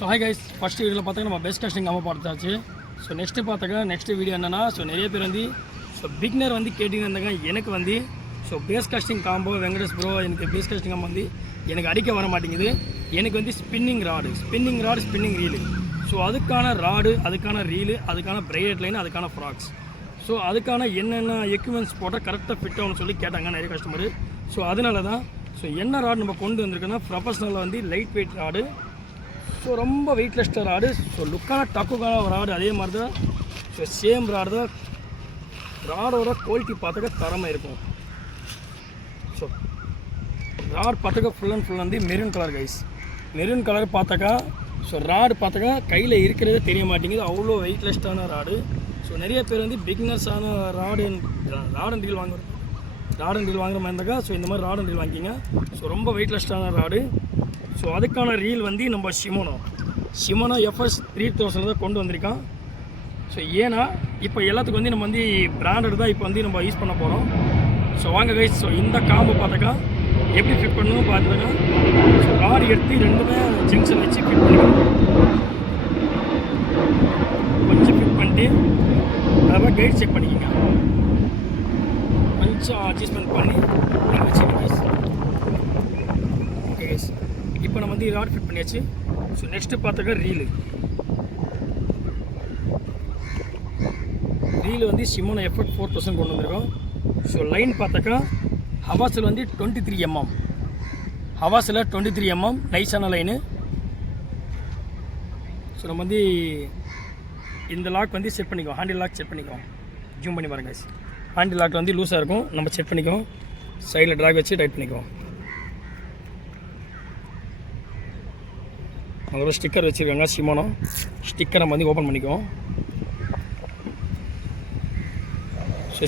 So hi guys, first வீடியோவில் பார்த்தா நம்ம பெஸ்ட் காஸ்டிங் நம்ம பார்த்தாச்சு. ஸோ நெக்ஸ்ட் வீடியோ என்னென்னா, ஸோ நிறைய பேர் வந்து பிகினர் வந்து கேட்டிங்க இருந்தாங்க. எனக்கு வந்து base casting combo Venkatesh bro, எனக்கு பேஸ் காஸ்டிங் காம்போ வந்து எனக்கு அடிக்க வர மாட்டேங்குது. எனக்கு வந்து ஸ்பின்னிங் ஸ்பின்னிங் ரீலு. ஸோ அதுக்கான ராடு, அதுக்கான ரீலு, அதுக்கான பிரைவேட் லைன், அதுக்கான ஃப்ராக்ஸ். ஸோ அதுக்கான என்னென்ன எக்யூப்மெண்ட்ஸ் போட்டால் கரெக்டாக ஃபிட் ஆகும்னு சொல்லி கேட்டாங்க நிறைய கஸ்டமரு. ஸோ அதனால தான் என்ன ராடு நம்ம கொண்டு வந்திருக்கோன்னா, ப்ரொஃபஷ்னலில் வந்து லைட் வெயிட் ராடு, ஸோ ரொம்ப வெயிட்லெஸ்ட்டாக ராடு, லுக்கான டக்குக்கான ராடு. அதே மாதிரி தான் சேம் ராடு தான். ராடோட குவாலிட்டி பார்த்தாக்க தரமாக இருக்கும். ஸோ ராட் பார்த்தாக்கா ஃபுல் வந்து maroon colour guys. Maroon colour பார்த்தாக்கா ராடு பார்த்தாக்கா கையில் இருக்கிறதே தெரிய மாட்டேங்குது, அவ்வளோ வெயிட்லெஸ்ட்டான ராடு. ஸோ நிறைய பேர் வந்து பிகினர்ஸான ராட் அண்ட் ரீல் வாங்குற மாதிரி இருந்தாக்கா இந்த மாதிரி ராட் அண்ட் ரீல் வாங்கிக்கிங்க. ரொம்ப வெயிட்லெஸ்ட்டான ராடு. அதுக்கான ரீல் வந்து நம்ம ஷிமோனோ FS 3000 தான் கொண்டு வந்திருக்கான். ஏன்னா இப்போ எல்லாத்துக்கும் வந்து நம்ம வந்து பிராண்டட் தான் இப்போ வந்து நம்ம யூஸ் பண்ண போகிறோம். வாங்க கைஸ், இந்த காம்போ பார்த்தாக்கா எப்படி ஃபிட் பண்ணணும் பார்த்தாக்கா, ராடு எடுத்து ரெண்டுமே ஜங்ஷன் வச்சு ஃபிட் பண்ணிக்கணும். கொஞ்சம் ஃபிட் பண்ணிட்டு அதாவது கைட் செக் பண்ணிக்கோங்க. கொஞ்சம் அட்ஜஸ்ட்மெண்ட் பண்ணி வச்சுக்கோங்க கைஸ். ஓகே கைஸ், இப்போ நம்ம வந்து ராட் ஃபிட் பண்ணியாச்சு. நெக்ஸ்ட்டு பார்த்தாக்கா ரீலு வந்து ஷிமோனோ FS 4000 கொண்டு வந்திருக்கோம். லைன் பார்த்தாக்கா ஹவாஸில் வந்து 23 mm, ஹவாஸில் 23 mm நைஸான லைனு. நம்ம வந்து இந்த லாக் வந்து செட் பண்ணிக்குவோம். ஹேண்டில் லாக் செட் பண்ணிக்குவோம். ஜூம் பண்ணி பாருங்க. ஹேண்டில் லாக் வந்து லூஸாக இருக்கும், நம்ம செட் பண்ணிக்குவோம். சைடில் ட்ராக் வச்சு டைட் பண்ணிக்குவோம். அதோட ஸ்டிக்கர் வச்சுருக்காங்க ஷிமோனோ. ஸ்டிக்கரை நம்ம வந்து ஓப்பன் பண்ணிக்குவோம்.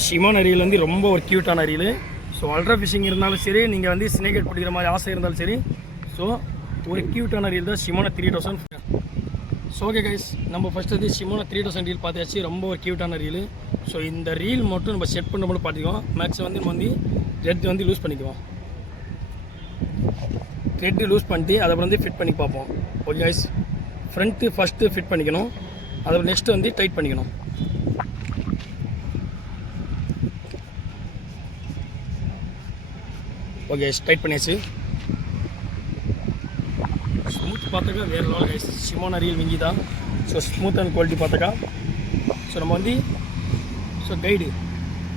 ஷிமோனோ ரீல் வந்து ரொம்ப ஒரு க்யூட்டான ரீலு. அல்ட்ரா ஃபிஷிங் இருந்தாலும் சரி, நீங்கள் வந்து ஸ்னேக் பிடிக்கிற மாதிரி ஆசை இருந்தாலும் சரி, ஒரு க்யூட்டான ரீல் தான் ஷிமோனோ 3000. ஓகே கைஸ், நம்ம ஃபஸ்ட்டு வந்து ஷிமோனோ 3000 ரீல் பார்த்தாச்சு. ரொம்ப ஒரு க்யூட்டான ரீலு. இந்த ரீல் மட்டும் நம்ம செட் பண்ணும்போது பார்த்துக்குவோம். மேக்ஸிமம் வந்து நம்ம வந்து த்ரெட் வந்து லூஸ் பண்ணிக்குவோம். த்ரெட்டு லூஸ் பண்ணிட்டு அதை வந்து ஃபிட் பண்ணி பார்ப்போம். Okay guys, front first fit பண்ணிக்கணும். அதை நெக்ஸ்ட்டு வந்து டைட் பண்ணிக்கணும். ஓகே, டைட் பண்ணியாச்சு. ஸ்மூத் பார்த்தாக்கா வேறு லெவல் கைஸ். ஷிமோனோ ரீல் விங்கி தான். ஸ்மூத் அண்ட் குவாலிட்டி பார்த்தாக்கா நம்ம வந்து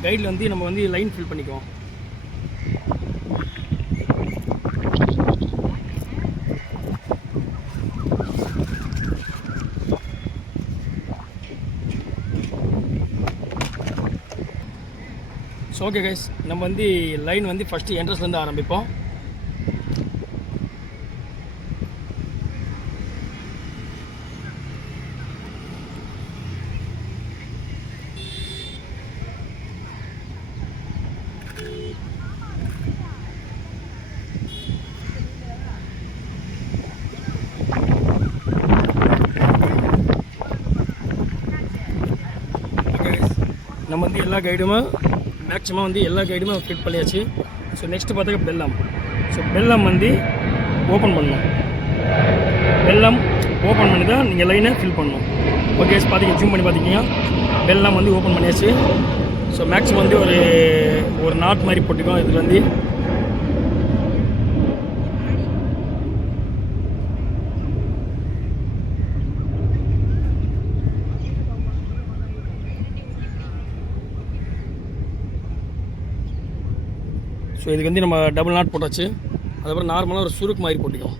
கைடில் வந்து நம்ம வந்து லைன் ஃபில் பண்ணிக்குவோம். ஓகே கைஸ், நம்ம வந்து லைன் வந்து ஃபஸ்ட்டு என்ட்ரன்ஸ்லேருந்து ஆரம்பிப்போம். நம்ம வந்து எல்லா கைடுமே மேக்ஸிமம் வந்து எல்லா கைடுமே ஃபிட் பண்ணியாச்சு. நெக்ஸ்ட்டு பார்த்தாக்க பெல்லம் வந்து ஓப்பன் பண்ணணும். பெல்லம் ஓப்பன் பண்ணி தான் நீங்கள் லைனை ஃபில் பண்ணணும். ஓகே, பார்த்தீங்க, ஜூம் பண்ணி பார்த்தீங்கன்னா பெல்லம் வந்து ஓப்பன் பண்ணியாச்சு. மேக்ஸிமம் வந்து ஒரு நாட் மாதிரி போட்டுக்கோம். இதில் வந்து இதுக்கு வந்து நம்ம டபுள் நாட் போட்டாச்சு. அதுக்கப்புறம் நார்மலாக ஒரு சுருக்கு மாதிரி போட்டுக்கோம்.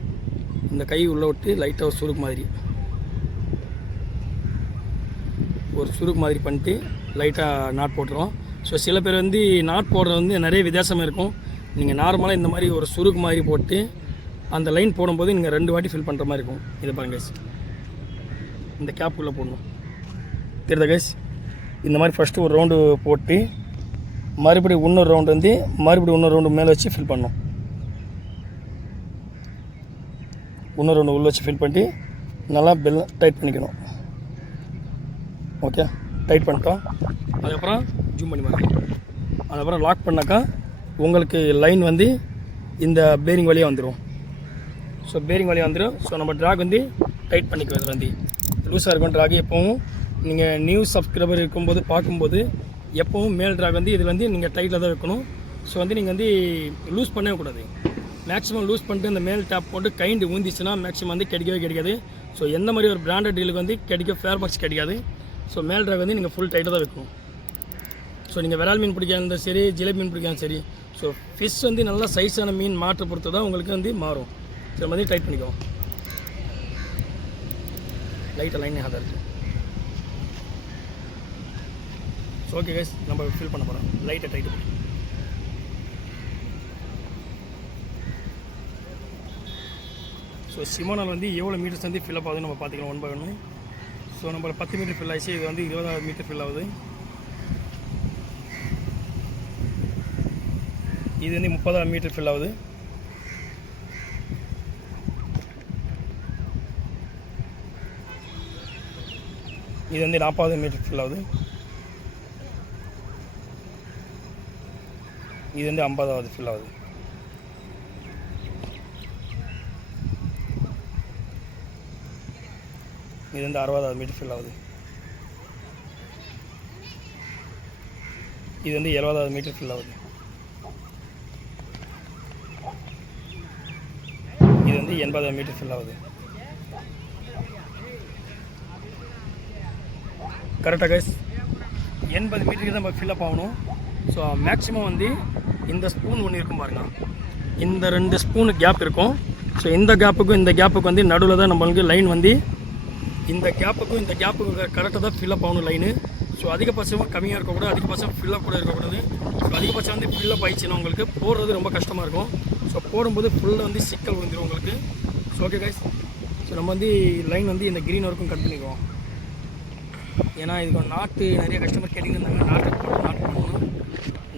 இந்த கை உள்ளே விட்டு லைட்டாக ஒரு சுருக்கு மாதிரி பண்ணிட்டு லைட்டாக நாட் போட்டுருவோம். சில பேர் வந்து நாட் போடுறது வந்து நிறைய வித்தியாசமாக இருக்கும். நீங்கள் நார்மலாக இந்த மாதிரி ஒரு சுருக்கு மாதிரி போட்டு அந்த லைன் போடும்போது நீங்கள் 2 வாட்டி ஃபில் பண்ணுற மாதிரி இருக்கும். இதை பாருங்க கைஸ், இந்த கேப்புக்குள்ளே போடணும். தெரியுதா கைஸ்? இந்த மாதிரி ஃபஸ்ட்டு ஒரு ரவுண்டு போட்டு மறுபடியும் இன்னொரு ரவுண்டு மேலே வச்சு ஃபில் பண்ணணும். இன்னொரு ரவுண்டு உள்ளே வச்சு ஃபில் பண்ணிட்டு நல்லா பெல்லம் டைட் பண்ணிக்கணும். ஓகே, டைட் பண்ணிட்டோம். அதுக்கப்புறம் ஜூம் பண்ணி பாருங்க. அதுக்கப்புறம் லாக் பண்ணாக்கா உங்களுக்கு லைன் வந்து இந்த பேரிங் வழியாக வந்துடும். பேரிங் வழியாக வந்துடும். நம்ம ட்ராக் வந்து டைட் பண்ணிக்கிறது வந்து லூஸாக இருக்கும். ட்ராக் எப்போவும் நீங்கள் நியூ சப்ஸ்கிரைபர் இருக்கும்போது பார்க்கும்போது எப்போவும் மேல் ட்ராக் வந்து இதில் வந்து நீங்கள் டைட்டில் தான் வைக்கணும். ஸோ வந்து நீங்கள் வந்து லூஸ் பண்ணவே கூடாது. மேக்ஸிமம் லூஸ் பண்ணிட்டு இந்த மேல் டேப் போட்டு கைண்டு ஊந்திச்சுன்னா மேக்ஸிமம் வந்து கிடைக்காது. ஸோ எந்த மாதிரி ஒரு பிராண்டட் டீலுக்கு வந்து ஃபேர் பாக்ஸ் கிடைக்காது. ஸோ மேல் ட்ராக் வந்து நீங்கள் ஃபுல் டைட்டாக தான் வைக்கணும். ஸோ நீங்கள் விரால் மீன் பிடிக்காது சரி, ஜிலேபி மீன் பிடிக்காது சரி, ஸோ ஃபிஷ் வந்து நல்லா சைஸான மீன் மாற்ற பொறுத்து தான் உங்களுக்கு வந்து மாறும். ஸோ மாதிரி டைட் பண்ணிக்குவோம். லைட்டாக லைன் ஆகாத இருக்குது. ஸோ ஓகே கைஸ், நம்ம ஃபில் பண்ண போகிறோம். லைட்டை டைட்டு பண்ணி ஸோ சிமோனால் வந்து எவ்வளோ மீட்டர்ஸ் வந்து ஃபில் அப் ஆகுதுன்னு நம்ம பார்த்துக்கலாம் 1 by 1. ஸோ நம்ம 10 மீட்டர் ஃபில் ஆகிடுச்சு. இது வந்து 20 மீட்டர் ஃபில் ஆகுது. இது வந்து 30 மீட்டர் ஃபில் ஆகுது. இது வந்து 40 மீட்டர் ஃபில் ஆகுது. இது வந்து 50வது ஃபில் ஆகுது. இது வந்து 60வது மீட்டர் ஃபில் ஆகுது. இது வந்து 70வது மீட்டர் ஃபில் ஆகுது. இது வந்து 80வது மீட்டர் ஃபில் ஆகுது. கரெக்டாக கைஸ் 80 மீட்டருக்கு நம்ம ஃபில் அப் ஆகணும். ஸோ மேக்ஸிமம் வந்து இந்த ஸ்பூன் ஒன்று இருக்கும் பாருங்கள், இந்த 2 ஸ்பூனு கேப் இருக்கும். ஸோ இந்த கேப்புக்கும் வந்து நடுவில் தான் நம்மளுக்கு லைன் வந்து இந்த கேப்புக்கு கரெக்டாக தான் ஃபில் அப் ஆகணும் லைனு. ஸோ அதிகபட்சமாக கம்மியாக இருக்கக்கூடாது, அதிகபட்சம் ஃபில் அப் கூட இருக்கக்கூடாது. ஸோ அதிகபட்சம் வந்து ஃபில் அப் ஆயிடுச்சுன்னா உங்களுக்கு போடுறது ரொம்ப கஷ்டமாக இருக்கும். ஸோ போடும்போது ஃபுல்லாக வந்து சிக்கல் வந்துடும் உங்களுக்கு. ஸோ ஓகே கைஸ், ஸோ நம்ம வந்து லைன் வந்து இந்த க்ரீன் வரைக்கும் கட் பண்ணிக்குவோம். ஏன்னா இதுக்கு நாட்டு நிறைய கஸ்டமர் கேட்டிருந்தாங்க, நாட்டு போடணும்.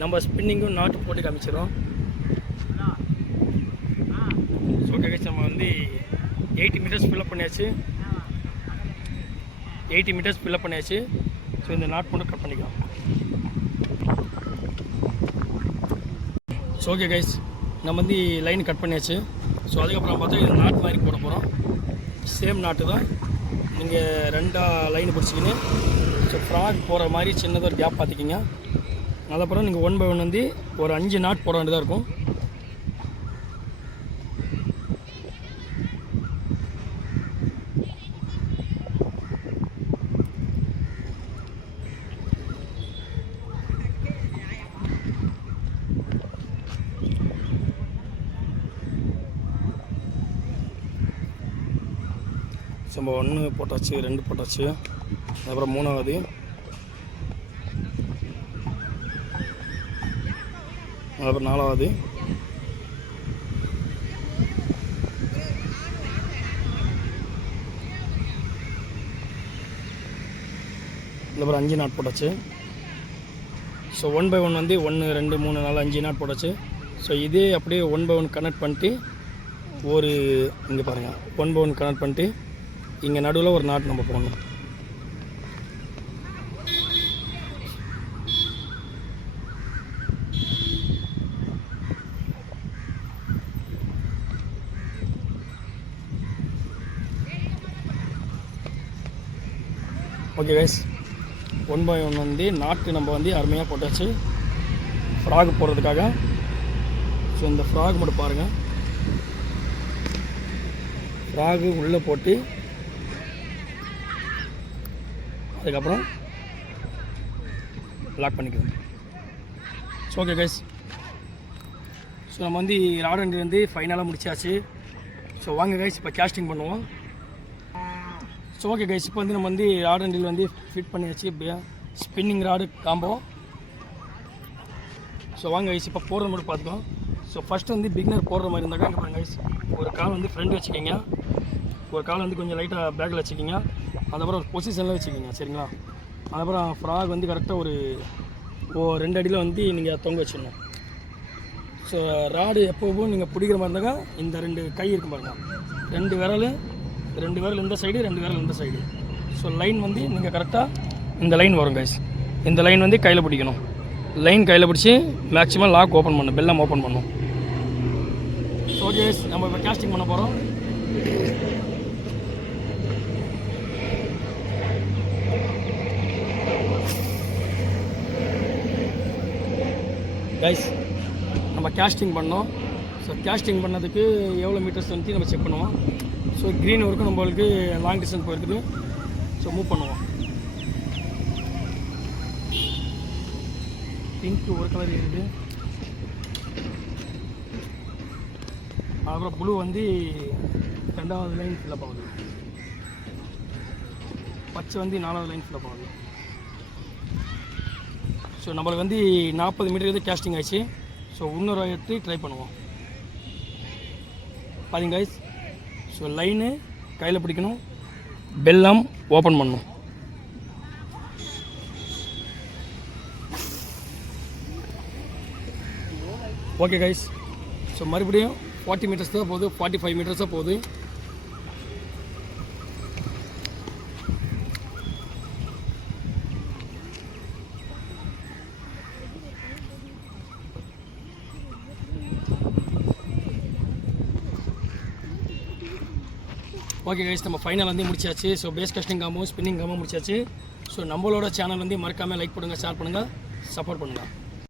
நம்ம ஸ்பின்னிங்கும் நாட்டு போட்டு காமிச்சிடும். ஸோ ஓகே கைஸ், நம்ம வந்து 80 மீட்டர்ஸ் ஃபில் அப் பண்ணியாச்சு. 80 மீட்டர்ஸ் ஃபில் அப் பண்ணியாச்சு. ஸோ இந்த நாட் மட்டும் கட் பண்ணிக்கலாம். ஸோ ஓகே கைஸ், நம்ம வந்து லைன் கட் பண்ணியாச்சு. ஸோ அதுக்கப்புறம் பார்த்தா இது நாட் மாதிரி போட போகிறோம். சேம் நாட்டு தான். நீங்கள் 2 லைன் பிடிச்சிக்கின்னு ஸோ ஃப்ராக் போகிற மாதிரி சின்னதாக ஒரு கேப் பார்த்துக்கிங்க. அதுக்கப்புறம் நீங்கள் 1 by 1 வந்து ஒரு 5 நாட் போட வேண்டியதாக இருக்கும். நம்ம 1 போட்டாச்சு, 2 போட்டாச்சு, அப்புறம் 3வது, அப்புறம் 4வது, அப்புறம் 5 நாட் போட்டாச்சு. ஸோ 1 by 1 வந்து 1 2 3 4 5 நாட் போட்டாச்சு. ஸோ இதே அப்படியே 1 by 1 கனெக்ட் பண்ணிட்டு ஒரு இங்கே பாருங்கள் 1 by 1 கனெக்ட் பண்ணிட்டு இங்கே நடுவில் ஒரு நாட் நம்ம போடணும். ஓகே கைஸ், 1 by 1 வந்து நாட்டு நம்ம வந்து அருமையாக போட்டாச்சு ஃப்ராக் போடுறதுக்காக. ஸோ இந்த ஃப்ராக் மட்டும் பாருங்கள், ஃப்ராகு உள்ளே போட்டு அதுக்கப்புறம் லாக் பண்ணிக்குவோம். ஸோ ஓகே கைஸ், ஸோ நம்ம வந்து ராட் அண்ட் வந்து ஃபைனலாக முடிச்சாச்சு. ஸோ வாங்க கைஸ் இப்போ கேஸ்டிங் பண்ணுவோம். ஸோ ஓகே கைஸ், இப்போ வந்து நம்ம வந்து ராட் அண்டில் வந்து ஃபிட் பண்ணியாச்சு ஸ்பின்னிங் ராடு காம்போ. ஸோ வாங்க கைஸ் இப்போ போடுறது மட்டும் பார்த்துக்கோம். ஸோ ஃபஸ்ட்டு வந்து பிகினர் போடுற மாதிரி இருந்தாக்கா இங்கே பாருங்க கைஸ், ஒரு கால் வந்து ஃப்ரண்ட் வச்சுக்கிங்க, ஒரு கால் வந்து கொஞ்சம் லைட்டாக பேக்கில் வச்சுக்கிங்க, அதுக்கப்புறம் ஒரு பொசிஷனில் வச்சுக்கிங்க சரிங்களா. அதுக்கப்புறம் ஃப்ராக் வந்து கரெக்டாக ஒரு 2 அடியில் வந்து நீங்கள் தொங்க வச்சிடணும். ஸோ ராடு எப்போவும் நீங்கள் பிடிக்கிற மாதிரி இருந்தாக்கா இந்த 2 கை இருக்கும் பாருங்கள், 2 விரல் இந்த சைடு, 2 விரல் இந்த சைடு. ஸோ லைன் வந்து நீங்கள் கரெக்டாக இந்த லைன் வரும் கைஸ், இந்த லைன் வந்து கையில் பிடிக்கணும். லைன் கையில் பிடிச்சி மேக்ஸிமம் லாக் ஓப்பன் பண்ணணும், பெல்லாம் ஓப்பன் பண்ணணும். ஸோ ஓகே நம்ம இப்போ கேஸ்டிங் பண்ண போகிறோம். கைஸ் நம்ம கேஸ்டிங் பண்ணோம். ஸோ கேஸ்டிங் பண்ணதுக்கு எவ்வளோ மீட்டர்ஸ் வந்து நம்ம செக் பண்ணுவோம். ஸோ க்ரீன் வரைக்கும் நம்மளுக்கு லாங் டிஸ்டன்ஸ் போயிருக்குது. ஸோ மூவ் பண்ணுவோம். பிங்க் ஒரு கலர் இருக்குது, அப்புறம் ப்ளூ வந்து 2வது லைன் ஃபில்லப் ஆகுது, பச்சை வந்து 4வது லைன் ஃபில்லப் ஆகுது. ஸோ நம்மளுக்கு வந்து 40 மீட்டர் வந்து கேஸ்டிங் ஆயிடுச்சு. ஸோ இன்னொரு எடுத்து ட்ரை பண்ணுவோம். பாருங்க கைஸ், ஸோ லைனு கையில் பிடிக்கணும், பெல்லம் ஓப்பன் பண்ணணும். ஓகே கைஸ், ஸோ மறுபடியும் 40 மீட்டர்ஸ் தான் போகுது, 45 மீட்டர்ஸ் தான் போகுது. ஓகே கைஸ், நம்ம ஃபைனல் வந்து முடிச்சாச்சு. So base casting combo spinning combo முடிச்சாச்சு. ஸோ நம்மளோட சேனல் வந்து மறக்காமல் லைக் பண்ணுங்கள், ஷேர் பண்ணுங்கள், சப்போர்ட் பண்ணுங்கள்.